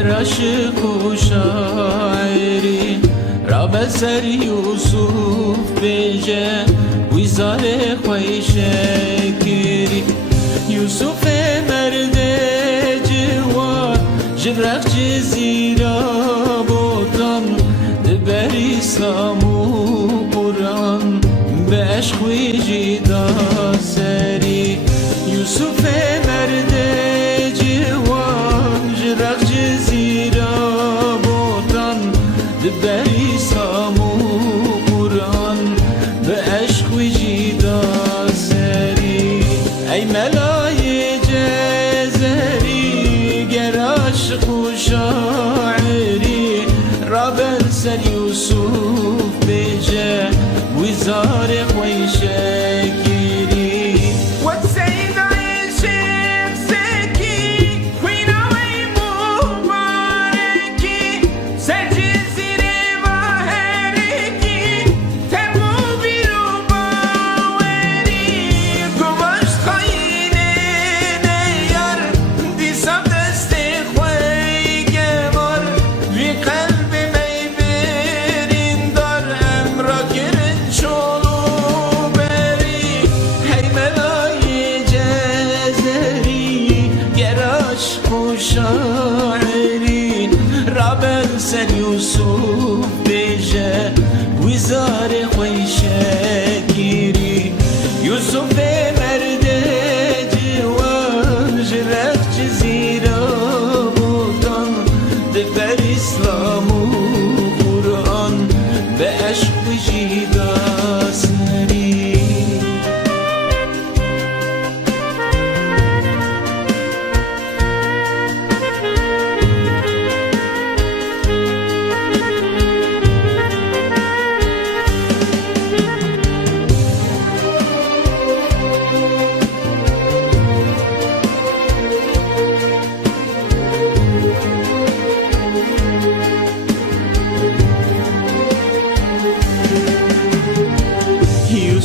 گر عاشق و شاعری را به سر یوسف بیجه ویزار خویش کری یوسف مرد جوان جرق جزیرا بودن دبر اسلام و قرآن به عشق و جدا سری یوسف مرد جوان جرق جزیرا بودن دبر اسلام و قرآن به عشق و جدا سری ای ملای جزری گر عاشق و شاعری را بر سر یوسف بیجه ویزار خویش کری شاعری را بر سر یوسف بیجه ویزار خویش کری یوسف مرد جوان جرق جزیرا بودن دبر اسلام و قرآن به عشق و جدا سری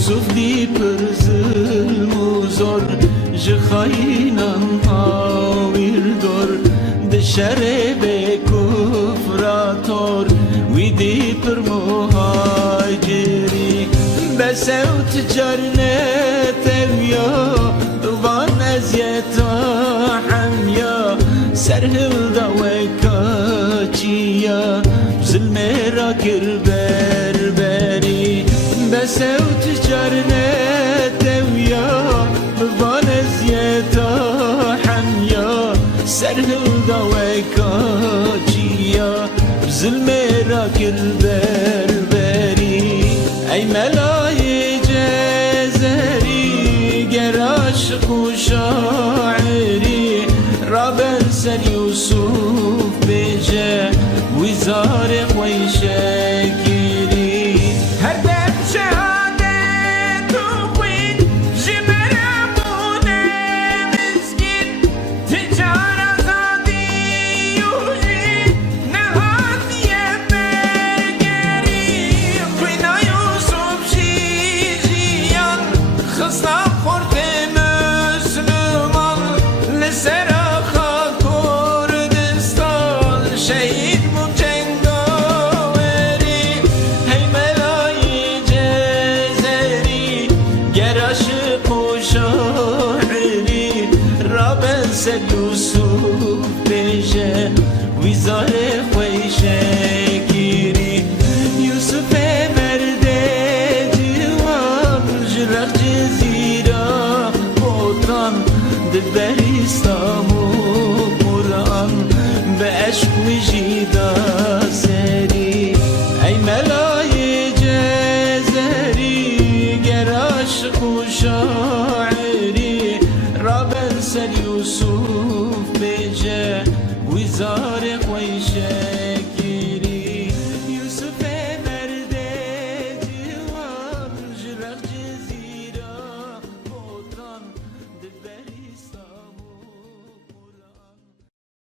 یوسف دی پر ظلم و زور جخاینم هاویر دور ده شر به کفراتور وی دی پر مهاجری به سوت جرنت ویا دوان ازیتا حمیا سرهل دوی کاچیا ظلم را کر بربری به سوت جرنت ویا بوان ازیتا حمیا سرهل دوی کاچیا ظلم را کر بربری ای ملای جزری گر عاشق و شاعری را بر سر یوسف بیجه ویزار خویش کری هر دم شهادت و خوین جمرمونه مسکین تجار آزادی یوجی نهادیه بگری خوینا یوسف شیجیان خسنا خورد مسلمان لسر شهید مجنگاوری هی ملای جزری گر عاشق و شاعری را بر سر یوسف بیجه ویزار خویش کری یوسف مرد جوان جرق جزیرا بودن دبر اسلام و قرآن به عشق و جدا سری ای ملای جزری گر عاشق و شاعری را بر سر یوسف بیجه ویزار خویش